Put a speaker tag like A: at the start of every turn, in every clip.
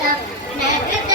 A: Yeah.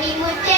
A: tenemos que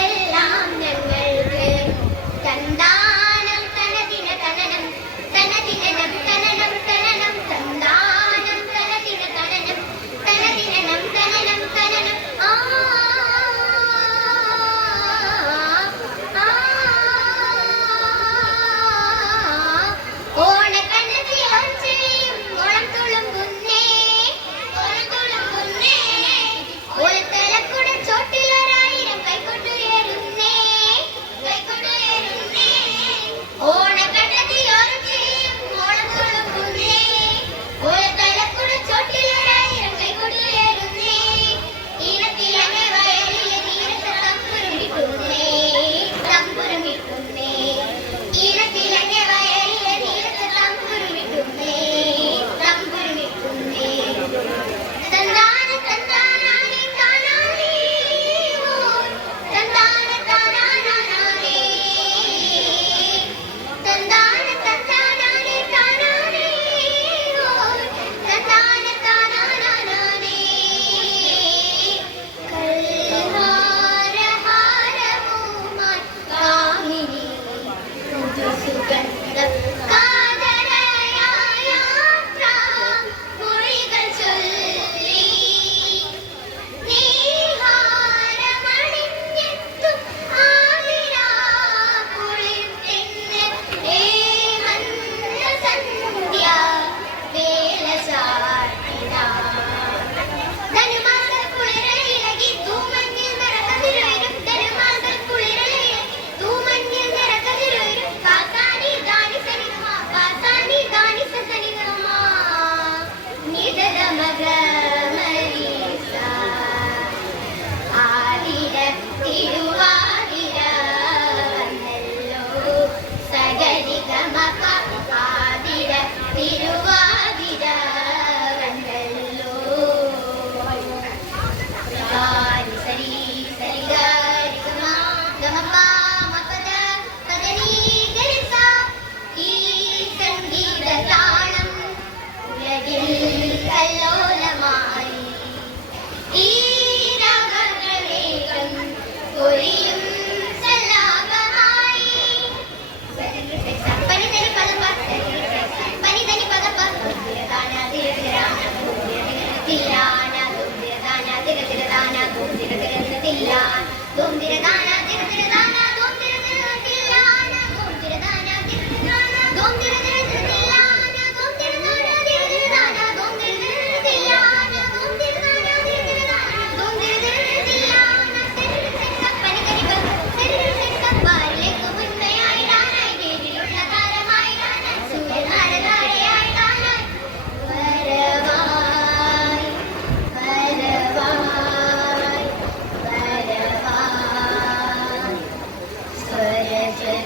B: Yes, yes.